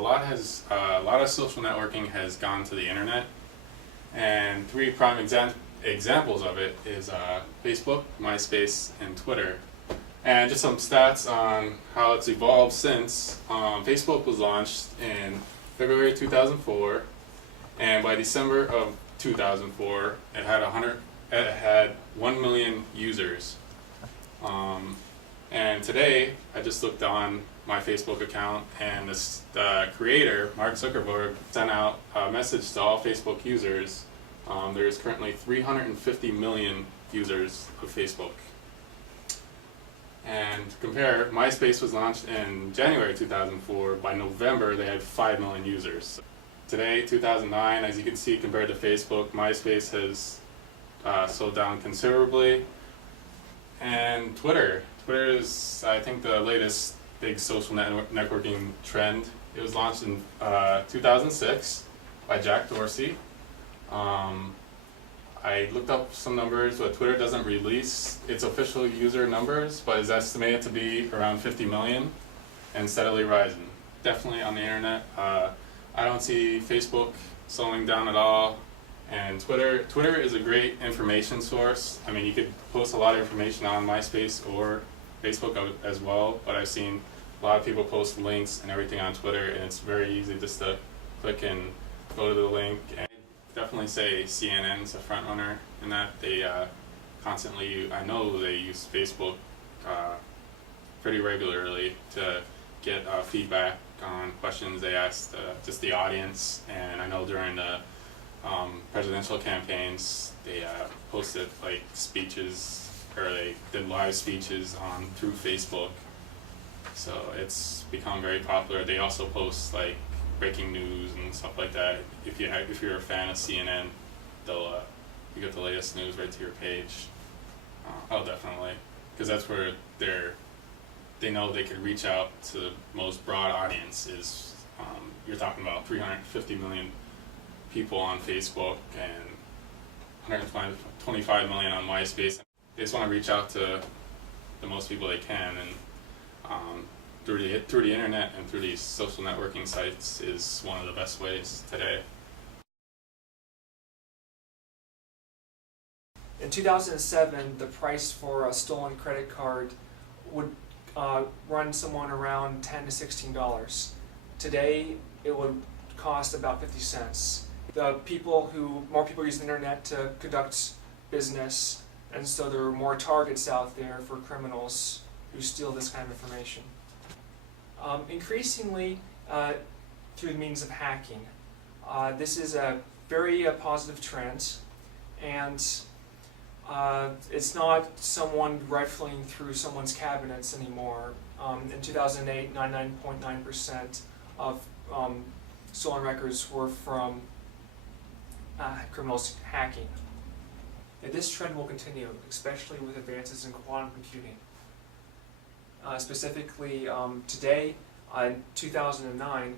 a lot of social networking has gone to the internet, and three prime examples of it is Facebook, MySpace, and Twitter. And just some stats on how it's evolved since. Facebook was launched in February 2004, and by December of 2004, it had 1 million users. And today, I just looked on my Facebook account, and the creator, Mark Zuckerberg, sent out a message to all Facebook users. There is currently 350 million users of Facebook. And to compare, MySpace was launched in January 2004. By November, they had 5 million users. Today, 2009, as you can see, compared to Facebook, MySpace has slowed down considerably. And Twitter is, I think, the latest big social networking trend. It was launched in 2006 by Jack Dorsey. I looked up some numbers, but Twitter doesn't release its official user numbers, but is estimated to be around 50 million and steadily rising. Definitely on the internet. I don't see Facebook slowing down at all. And Twitter is a great information source. I mean, you could post a lot of information on MySpace or Facebook as well, but I've seen a lot of people post links and everything on Twitter, and it's very easy just to click and go to the link. And definitely say CNN's a front runner in that. They constantly, I know they use Facebook pretty regularly to get feedback on questions they asked just the audience. And I know during the presidential campaigns, they posted like speeches, or they did live speeches through Facebook. So it's become very popular. They also post like breaking news and stuff like that. If you're a fan of CNN, you get the latest news right to your page. Oh, definitely, because that's where they know they could reach out to the most broad audience. You're talking about 350 million people on Facebook and 125 million on MySpace. They just want to reach out to the most people they can, and through the internet and through these social networking sites is one of the best ways today. In 2007, the price for a stolen credit card would run someone around $10 to $16. Today, it would cost about 50 cents. More people use the internet to conduct business, and so there are more targets out there for criminals who steal this kind of information. Increasingly, through the means of hacking. This is a very positive trend, and it's not someone rifling through someone's cabinets anymore. In 2008, 99.9% of stolen records were from criminals hacking. And this trend will continue, especially with advances in quantum computing. Specifically, today, in 2009,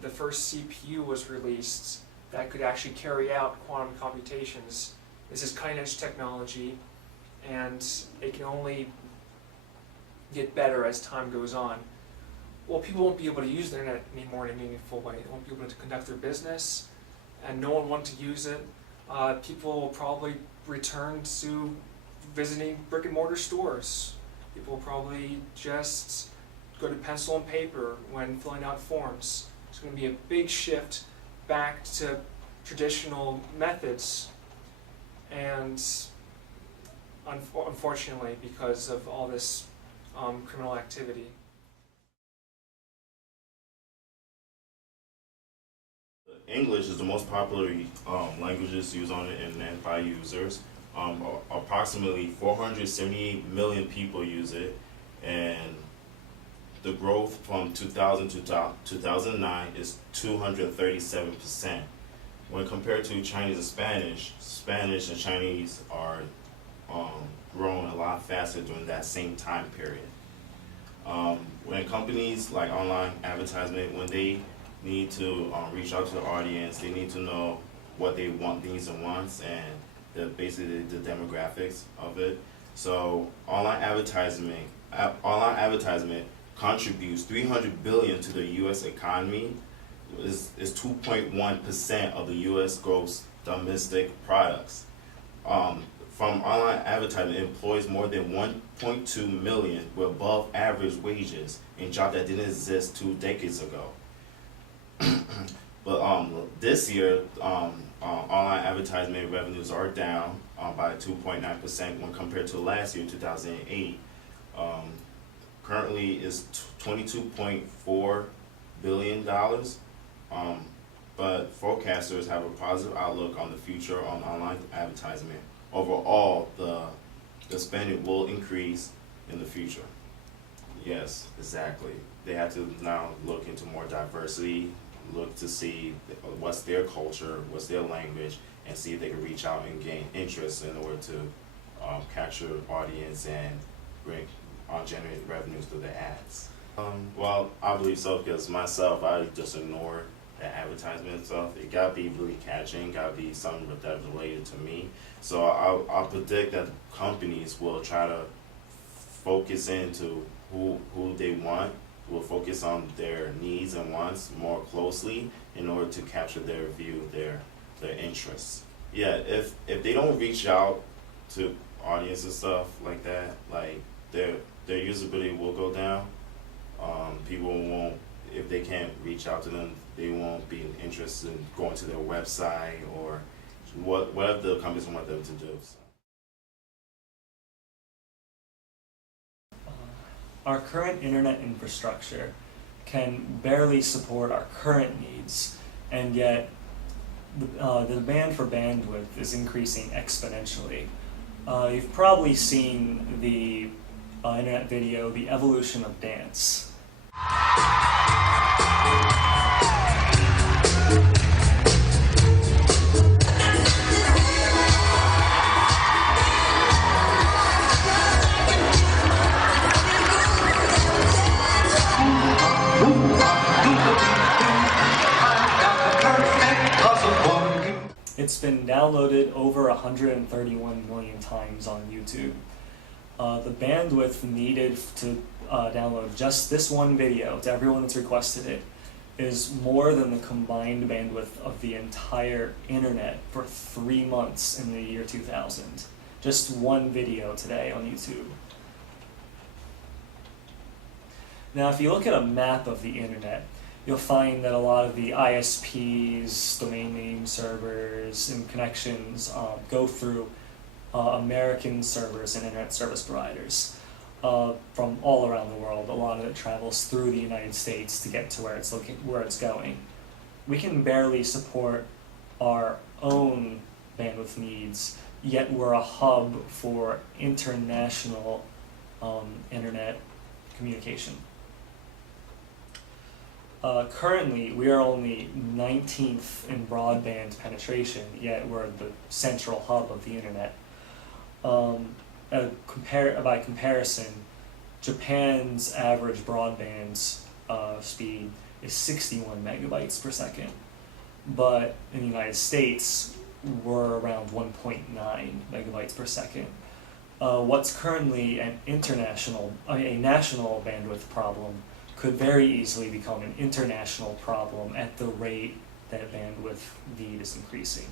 the first CPU was released that could actually carry out quantum computations. This is cutting-edge technology, and it can only get better as time goes on. Well, people won't be able to use the internet anymore in a meaningful way. They won't be able to conduct their business, and no one wants to use it. People will probably return to visiting brick-and-mortar stores. People will probably just go to pencil and paper when filling out forms. There's going to be a big shift back to traditional methods, and unfortunately, because of all this criminal activity. English is the most popular languages used on the internet by users. Approximately 478 million people use it, and the growth from 2000 to 2009 is 237%. When compared to Chinese and Spanish and Chinese are growing a lot faster during that same time period. When companies like online advertisement, when they need to reach out to the audience, they need to know what they want, needs and wants, and basically the demographics of it. So online advertisement contributes $300 billion to the U.S. economy, is 2.1% of the U.S. gross domestic products. From online advertising, it employs more than 1.2 million with above average wages in jobs that didn't exist 2 decades ago. But this year, online advertisement revenues are down by 2.9% when compared to last year, 2008. Currently is $22.4 billion, but forecasters have a positive outlook on the future on online advertisement. Overall, the spending will increase in the future. Yes, exactly. They have to now look into more diversity, look to see what's their culture, what's their language, and see if they can reach out and gain interest in order to capture audience and bring generate revenues through the ads. Well, I believe so because myself, I just ignore the advertisement stuff. It gotta be really catching, gotta be something that's related to me. So I'll predict that companies will try to focus into who they want, will focus on their needs and wants more closely in order to capture their view, their interests. Yeah, if they don't reach out to audience and stuff like that, like their usability will go down. People won't, if they can't reach out to them, they won't be interested in going to their website or whatever the companies want them to do. So. Our current internet infrastructure can barely support our current needs, and yet the demand for bandwidth is increasing exponentially. You've probably seen the internet video, The Evolution of Dance. It's been downloaded over 131 million times on YouTube. The bandwidth needed to download just this one video to everyone that's requested it is more than the combined bandwidth of the entire internet for 3 months in the year 2000. Just one video today on YouTube. Now, if you look at a map of the internet, you'll find that a lot of the ISPs, domain name servers, and connections go through American servers and internet service providers from all around the world. A lot of it travels through the United States to get to where it's going. We can barely support our own bandwidth needs, yet we're a hub for international internet communication. Currently, we are only 19th in broadband penetration, yet we're the central hub of the internet. By comparison, Japan's average broadband speed is 61 megabytes per second, but in the United States, we're around 1.9 megabytes per second. What's currently a national bandwidth problem could very easily become an international problem at the rate that bandwidth need is increasing.